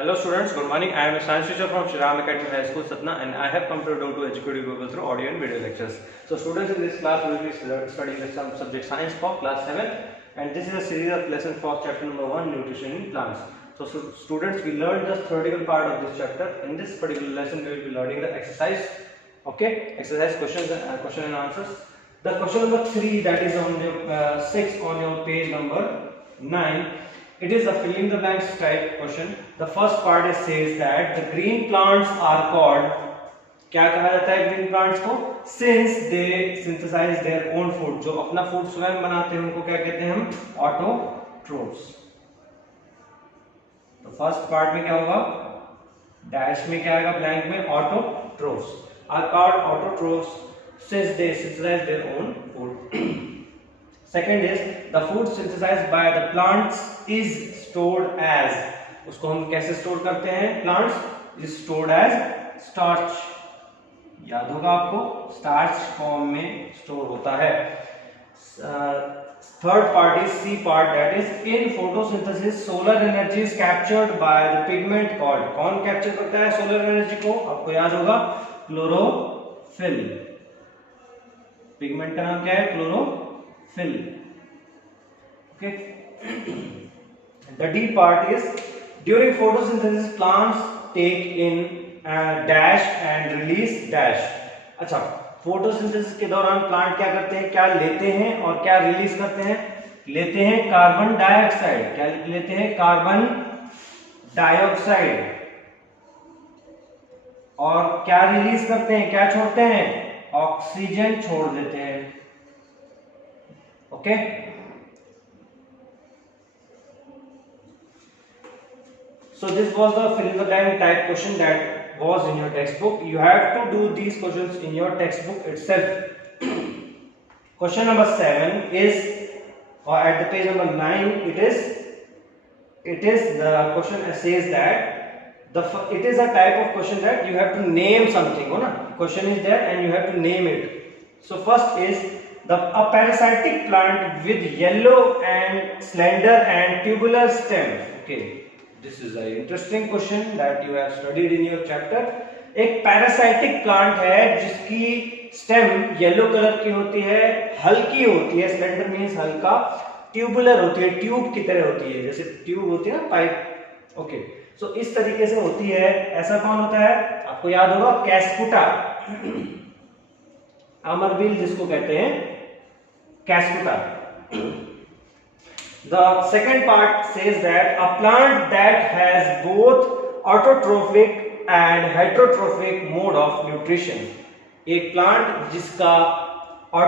Hello students, good morning. I am a science teacher from Shriram Academy High School, Satna, and I have come to educate you people through audio and video lectures. So students, in this class we will be studying some subject science for class 7, and this is a series of lessons for chapter number 1, nutrition in plants. So students, we learned the theoretical part of this chapter. In this particular lesson we will be learning the exercise, okay, exercise questions and question and answers. The question number 3, that is on your 6 on your page number 9. It is a fill in the blanks type question. The first part is says that the green plants are called, क्या कहा जाता है green plants को? Since they synthesize their own food, जो अपना food स्वयं बनाते हैं उनको क्या कहते हैं हम? Autotrophs. तो फर्स्ट पार्ट में क्या होगा? डैश में क्या आएगा? ब्लैंक में autotrophs are called autotrophs since they synthesize their own food. Second is the food synthesized by the plants is stored as, उसको हम कैसे स्टोर करते हैं? Plants is stored as starch. याद होगा आपको, स्टार्च फॉर्म में स्टोर होता है. Third part is C part, that is in photosynthesis solar energy is captured by the pigment called, कौन कैप्चर करता है सोलर एनर्जी को? आपको याद होगा, क्लोरोफिल. पिगमेंट का नाम क्या है? Chlorophyll. Okay. The D part is during photosynthesis plants take in dash and release dash. अच्छा, फोटोसिंथेसिस के दौरान प्लांट क्या करते हैं? क्या लेते हैं और क्या रिलीज करते हैं? लेते हैं कार्बन डाइऑक्साइड. क्या लेते हैं? Carbon dioxide. और क्या रिलीज करते हैं? क्या छोड़ते हैं? ऑक्सीजन छोड़ देते हैं. Okay. So this was the fill in the blank type question that was in your textbook. You have to do these questions in your textbook itself. Question number 7 is, or at the page number 9, it is the question says that it is a type of question that you have to name something. ना? Question is there and you have to name it. So first is a parasitic plant with yellow and slender and tubular stem. Okay. This is an interesting question that you have studied in your chapter. एक parasitic plant है जिसकी stem yellow colour की होती है, हल्की होती है, slender means हल्का, ट्यूबुलर होती है, ट्यूब की तरह होती है, जैसे ट्यूब होती है ना, पाइप. ओके. सो इस तरीके से होती है. ऐसा कौन होता है? आपको याद होगा, कैस्कुटा. अमरबील जिसको कहते हैं, कैस्कुटा. The second part says that a plant that has both autotrophic and heterotrophic mode of nutrition. एक प्लांट जिसका और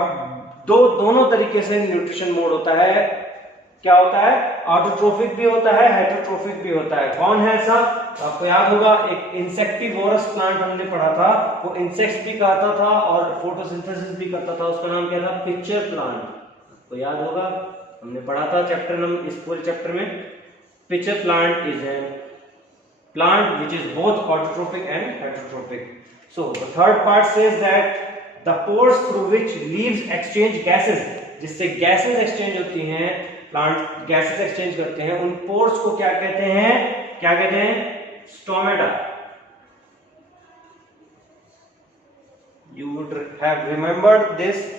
दोनों तरीके से न्यूट्रिशन मोड होता है. क्या होता है? ऑटोट्रोफिक भी होता है, हेटरोट्रोफिक भी होता है. कौन है ऐसा? आपको याद होगा, एक इंसेक्टिवोरस प्लांट हमने पढ़ा था. वो इंसेक्ट्स भी खाता था और फोटोसिंथेसिस भी करता था. उसका नाम क्या था? Pitcher plant. आपको याद होगा, हमने पढ़ा था चैप्टर नंबर, इस पूरे चैप्टर में. Picture plant is an plant which is both autotrophic and heterotrophic. So the third part says that the pores through which leaves exchange gases, जिससे गैसेस एक्सचेंज होती हैं, प्लांट गैसेस एक्सचेंज करते हैं, उन pores को क्या कहते हैं? क्या कहते हैं? Stomata. You would have remembered this.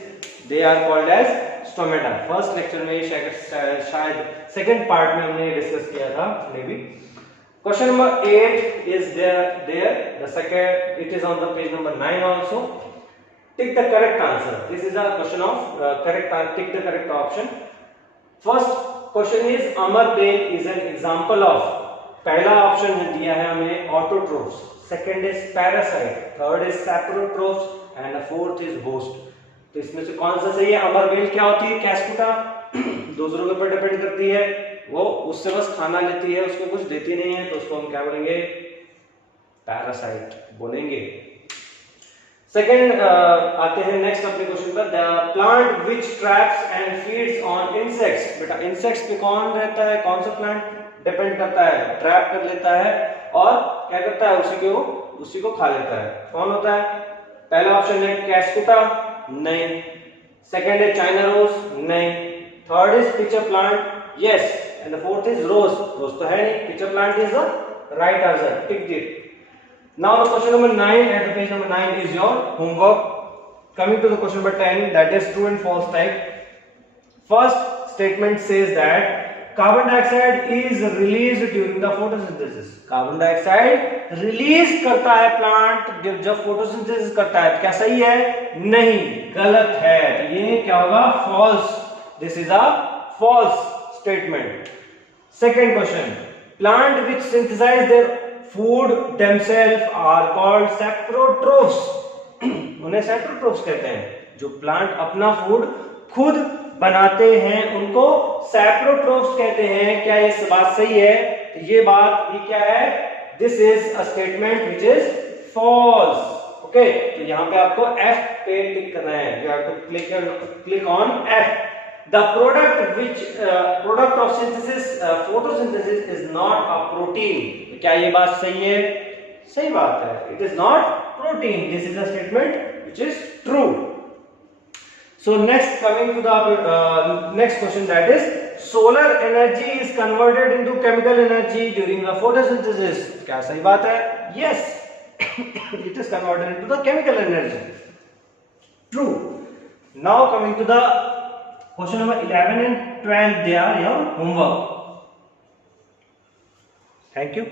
They are called as stomata. First lecture में शायद सेकंड पार्ट में हमने डिस्कस किया था may be. Question number 8 is there. The second, it is on the page number 9 also. Tick the correct answer. This is a question of tick the correct option. First question is Amarbeil is an example of. पहला option दिया है हमें autotrophs. Second is parasite. Third is saprotrophs and the fourth is host. तो इसमें से कौन सा सही है? अमरबेल क्या होती है? कैस्कुटा. दूसरों के ऊपर डिपेंड करती है, वो उससे बस खाना लेती है, उसको कुछ देती नहीं है, तो उसको हम क्या बोलेंगे? पैरासाइट बोलेंगे. सेकंड आते हैं नेक्स्ट अपने क्वेश्चन पर. The plant which traps and feeds on insects. बेटा इंसेक्ट्स पे कौन रहता है? कौन सा प्लांट डिपेंड करता है? ट्रैप कर लेता है और क्या करता है? उसी को खा लेता है. कौन होता है? पहला ऑप्शन है कैस्कुटा. नहीं. सेकंड है चाइना रोज. नहीं. Third is picture plant. Yes. And the fourth is rose. Rose तो है नहीं. Picture plant is a right answer. Tick it. Now the question number 9 at the page number 9 is your homework. Coming to the question number 10, that is true and false type. First statement says that carbon dioxide is released during the photosynthesis. Carbon dioxide release करता है plant जब photosynthesis करता है. क्या सही है? नहीं, गलत है. तो ये क्या होगा? False. This is a false statement. Second question, plant which synthesize their food themselves are called saprotrophs. उन्हें saprotrophs कहते हैं. जो प्लांट अपना फूड खुद बनाते हैं उनको सैप्रोट्रोफ्स कहते हैं. क्या ये बात सही है? ये बात ये क्या है? This is a statement which is false. Okay, तो यहां पे आपको F पे टिक करना है. You have to click on F. The product of synthesis photosynthesis is not a protein. क्या ये बात सही है? सही बात है. It is not protein. This is a statement which is true. So next, coming to the next question, that is solar energy is converted into chemical energy during the photosynthesis. क्या सही बात है? Yes, it is converted into the chemical energy. True. Now coming to the question number 11 and 12, they are your homework. Thank you.